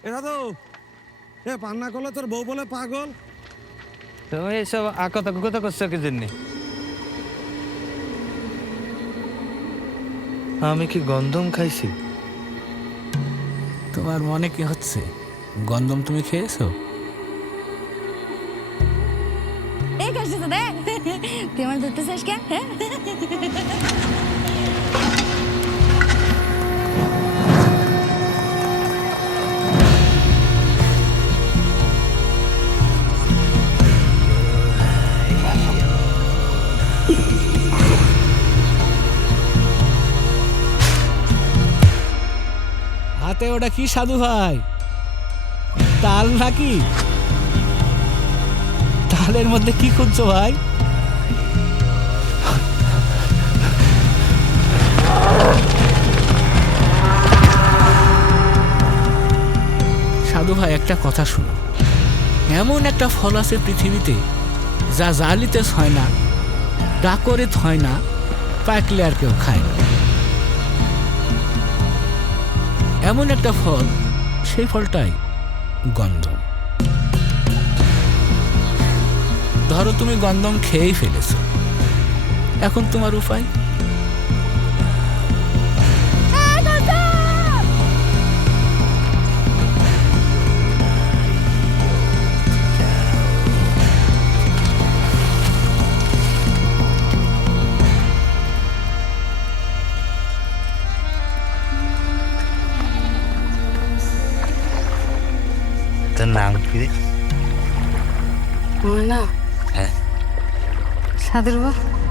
এটা তো এ পান্না করলে তোর বউ বলে পাগল। তুমি এসব আকতা কুকতা করছো কি জন্যে? আমি কি গন্ধম খাইছি? তোমার মনে কি হচ্ছে? গন্ধম তুমি খেয়েছো? এই কাজটা তো দেখ, তুই আমার ধরতে চাস কেন? হ্যাঁ, হাতে ওটা কি সাধু ভাই? তাল নাকি? তালের মধ্যে কি খুঁজছো ভাই? সাধু ভাই একটা কথা শুনো, এমন একটা ফল আছে পৃথিবীতে যা জালিতে হয় না, ডাকরে হয় না, পাকলে আর কেউ খায় না। এমন একটা ফল, সেই ফলটাই গন্ধম। ধরো তুমি গন্ধম খেয়েই ফেলেছো, এখন তোমার উপায়? তোর নাম কি রে? আমার না হ্যাঁ, সাধুর বউ।